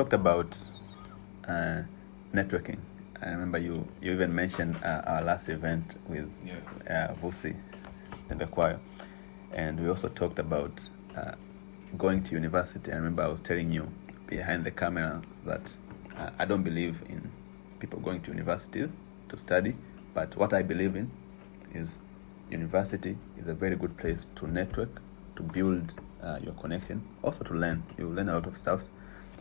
talked about networking. I remember you even mentioned our last event with Vusi in the choir. And we also talked about going to university. I remember I was telling you behind the camera that I don't believe in people going to universities to study, but what I believe in is university is a very good place to network, to build your connection, also to learn. You learn a lot of stuff,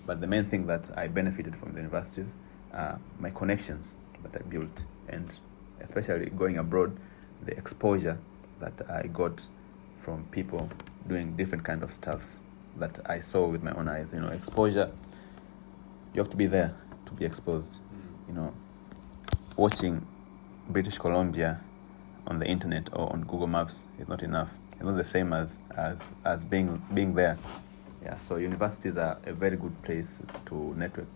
but the main thing that I benefited from the universities are my connections that I built, and especially going abroad, the exposure that I got from people doing different kind of stuffs that I saw with my own eyes. Exposure, you have to be there to be exposed. Watching British Columbia on the internet or on Google Maps is not enough. It's not the same as being there. Yeah, so universities are a very good place to network.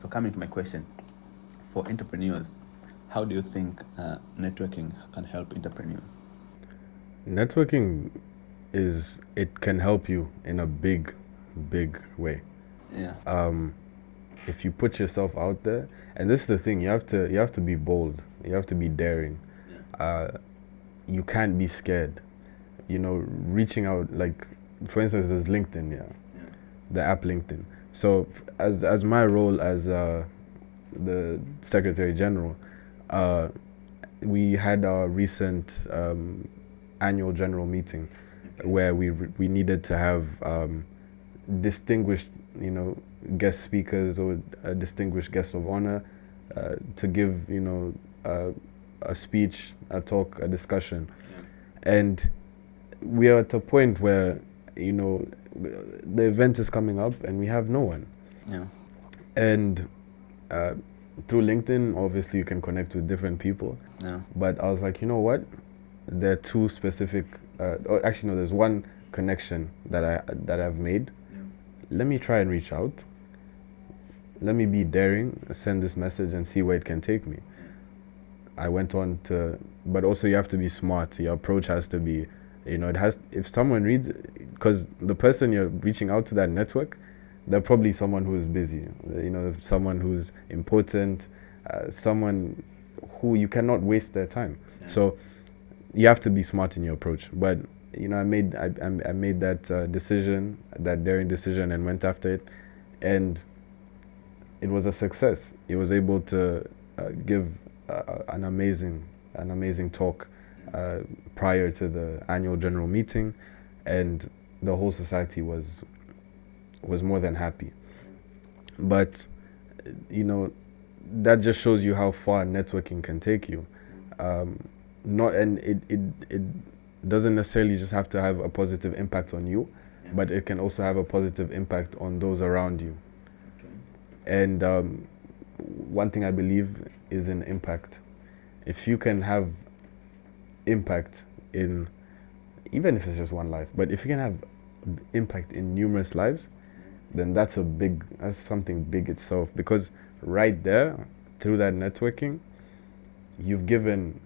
So coming to my question, for entrepreneurs, how do you think networking can help entrepreneurs? Networking it can help you in a big way. Yeah. If you put yourself out there, and this is the thing, you have to be bold, you have to be daring. You can't be scared. Reaching out, like for instance, there's LinkedIn, the app LinkedIn. So as my role as the Secretary General, we had our recent annual general meeting where we needed to have distinguished, guest speakers or distinguished guests of honor to give, a speech, a talk, a discussion. And we are at a point where, the event is coming up and we have no one. Yeah. And through LinkedIn, obviously you can connect with different people. Yeah. But I was like, you know what? There are two specific, actually no, there's one connection that I've made. Let me try and reach out. Let me be daring, send this message and see where it can take me. I went on to, but also you have to be smart. Your approach has to be, if someone reads, because the person you're reaching out to, that network, they're probably someone who's busy, someone who's important, someone who you cannot waste their time. Yeah. So you have to be smart in your approach. But I made that decision, that daring decision, and went after it, and it was a success. It was able to give an amazing talk prior to the annual general meeting, and the whole society was more than happy. But that just shows you how far networking can take you. It doesn't necessarily just have to have a positive impact on you, but it can also have a positive impact on those around you. Okay. And one thing I believe is in impact. If you can have impact in, even if it's just one life, but if you can have impact in numerous lives, then that's something big itself. Because right there, through that networking, you've given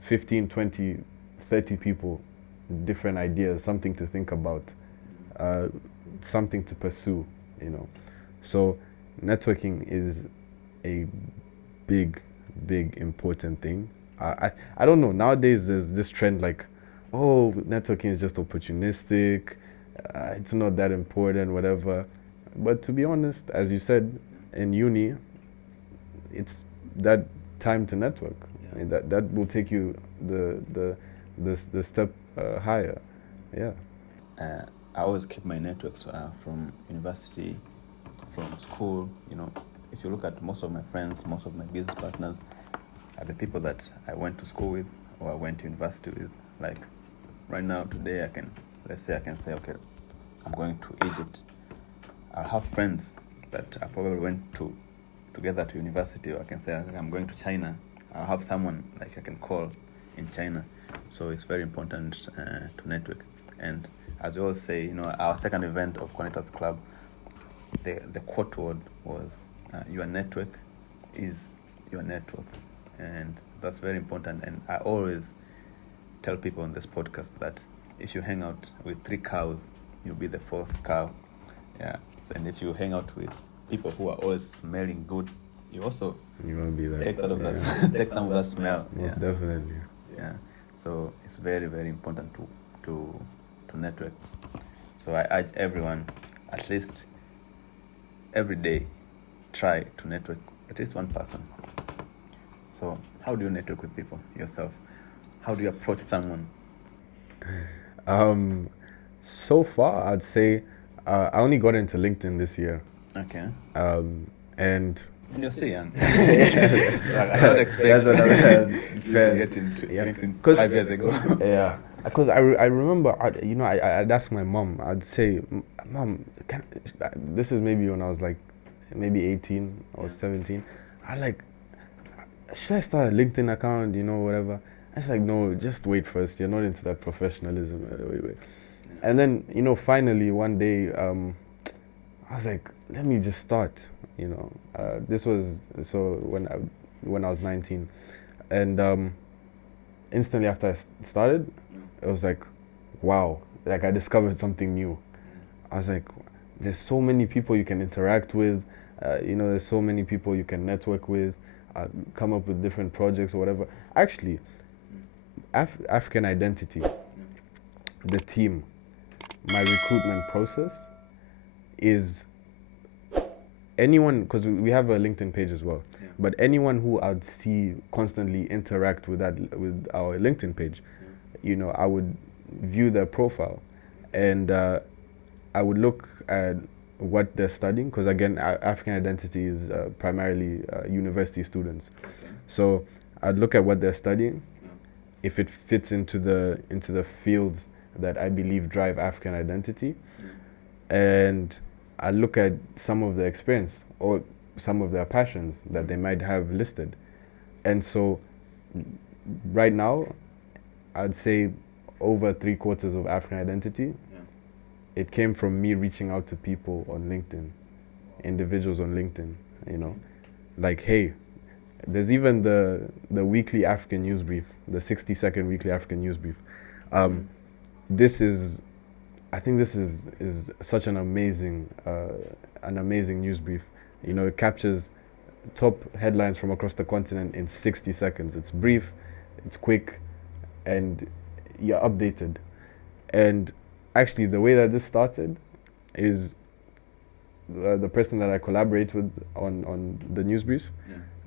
15, 20, 30 people different ideas, something to think about, something to pursue, So networking is a big important thing. I don't know, nowadays there's this trend like, oh, networking is just opportunistic, it's not that important, whatever. But to be honest, as you said, in uni, it's that time to network. Yeah. I mean, that will take you the step higher. Yeah. I always keep my networks from university, from school. If you look at most of my friends, most of my business partners are the people that I went to school with or I went to university with. Like right now, today, let's say I can say, okay, I'm going to Egypt. I'll have friends that I probably went together to university, or I can say I'm going to China. I'll have someone like I can call in China. So it's very important to network. And as we all say, our second event of Connectors Club, the quote word was your network is your net worth. And that's very important. And I always tell people on this podcast that if you hang out with 3 cows, you'll be the 4th cow. Yeah. and if you hang out with people who are always smelling good, you also want to be like take out of that, take some of that smell. Most definitely. Yeah. So it's very, very important to network. So I urge everyone, at least every day, try to network at least one person. So how do you network with people yourself? How do you approach someone? So far, I'd say I only got into LinkedIn this year. Okay. And you're still young. I don't expect you to get into LinkedIn 5 years ago. Yeah. Because I remember, I'd ask my mom, I'd say, Mom, this is maybe when I was like, maybe 18 or 17. Should I start a LinkedIn account, whatever? I was like, no, just wait first. You're not into that professionalism. Wait. And then, finally one day, I was like, let me just start. This was when I was 19, and instantly after I started, it was like, wow, like I discovered something new. I was like, there's so many people you can interact with, there's so many people you can network with, come up with different projects or whatever. Actually, African Identity, the team, my recruitment process is anyone, because we have a LinkedIn page as well, but anyone who I'd see constantly interact with our LinkedIn page, I would view their profile, and I would look at what they're studying, because again, African Identity is primarily university students. So I'd look at what they're studying, if it fits into the fields that I believe drive African Identity, and I look at some of their experience or some of their passions that they might have listed. And so right now, I'd say over 3/4 of African Identity, it came from me reaching out to people on LinkedIn, individuals on LinkedIn, like, hey, there's even the weekly African news brief, the 60-second weekly African news brief. I think this is such an amazing news brief. It captures top headlines from across the continent in 60 seconds. It's brief, it's quick, and you're updated. And actually, the way that this started is the person that I collaborate with on the news briefs.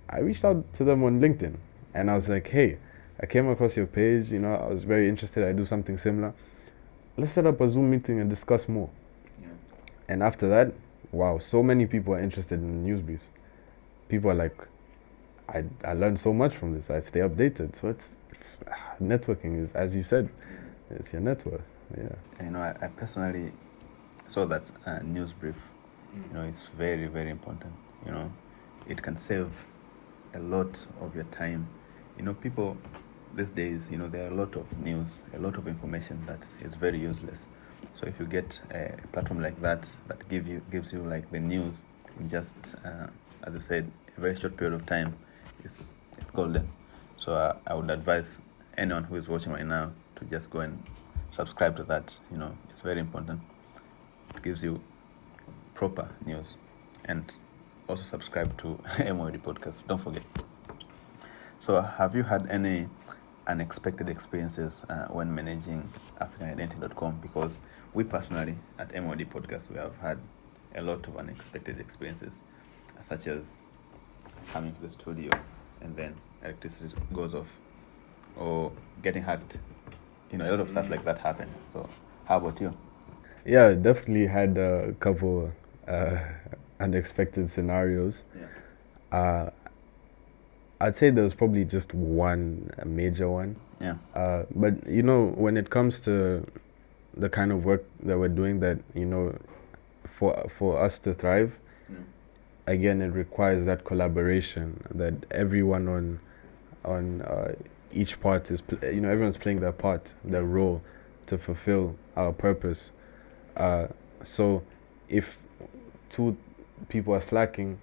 I reached out to them on LinkedIn, and I was like, hey, I came across your page, I was very interested, I do something similar. Let's set up a Zoom meeting and discuss more. And after that, wow, so many people are interested in the news briefs. People are like, I learned so much from this, I stay updated. So it's networking is, as you said, it's your network. I personally saw that news brief. It's very, very important. It can save a lot of your time. People these days, there are a lot of news, a lot of information that is very useless. So if you get a platform like that gives you like the news in just, as you said, a very short period of time, it's golden. So I would advise anyone who is watching right now to just go and subscribe to that. It's very important. It gives you proper news. And also subscribe to MOD Podcast. Don't forget. So have you had any unexpected experiences when managing AfricanIdentity.com? Because we personally at MOD Podcast, we have had a lot of unexpected experiences, such as coming to the studio and then electricity goes off or getting hacked. A lot of stuff like that happen. So how about you? Yeah, definitely had a couple unexpected scenarios. I'd say there was probably just one major one. But when it comes to the kind of work that we're doing, that for us to thrive, again, it requires that collaboration, that everyone on each part is everyone's playing their part, their role to fulfill our purpose. So if two people are slacking,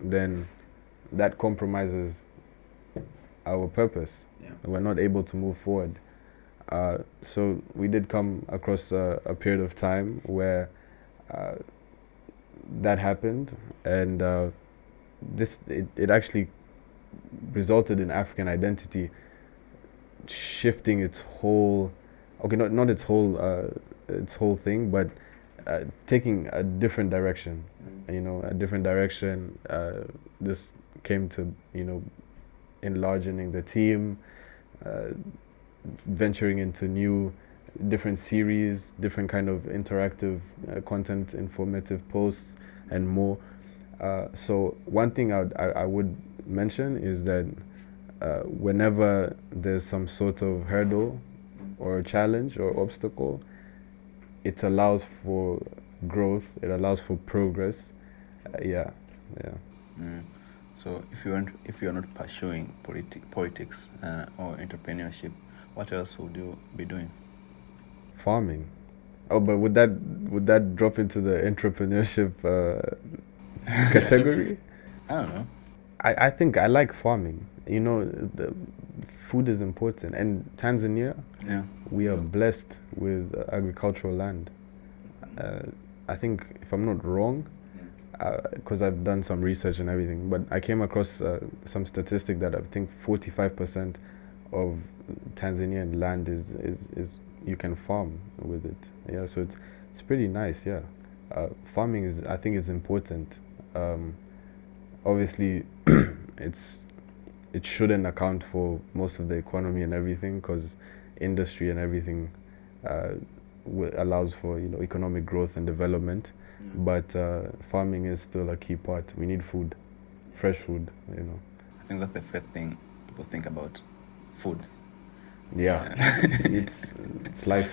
then that compromises our purpose. We're not able to move forward. So we did come across a period of time where that happened, and it actually resulted in African identity shifting its whole, okay, not its whole thing, but taking a different direction. You know, a different direction. This came to, you know, enlarging the team, venturing into new, different series, different kind of interactive content, informative posts, and more. So one thing I would mention is that whenever there's some sort of hurdle or challenge or obstacle, it allows for growth. It allows for progress. Yeah. So if you're not pursuing politics or entrepreneurship, what else would you be doing? Farming. Oh, but would that drop into the entrepreneurship category? I don't know. I think I like farming. You know, the food is important, and Tanzania, we are blessed with agricultural land. I think, if I'm not wrong, because I've done some research and everything, but I came across some statistic that I think 45% of Tanzanian land is you can farm with it. Yeah, so it's pretty nice. Yeah, farming I think is important. Obviously, it shouldn't account for most of the economy and everything, because industry and everything allows for, you know, economic growth and development. But farming is still a key part. We need food, fresh food, you know. I think that's the first thing people think about, food. Yeah, it's life.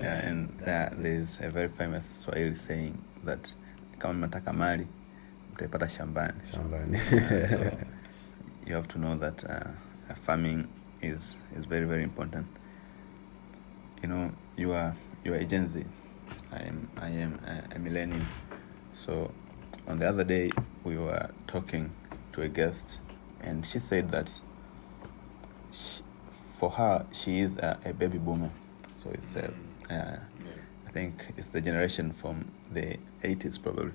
Yeah, and there's a very famous Swahili saying that kama mnataka mali mtaipata shambani. So you have to know that farming is very, very important. You know, you are a Gen Z. I am a millennial. So on the other day we were talking to a guest, and she said that for her she is a baby boomer. So it's I think it's the generation from the 80s probably.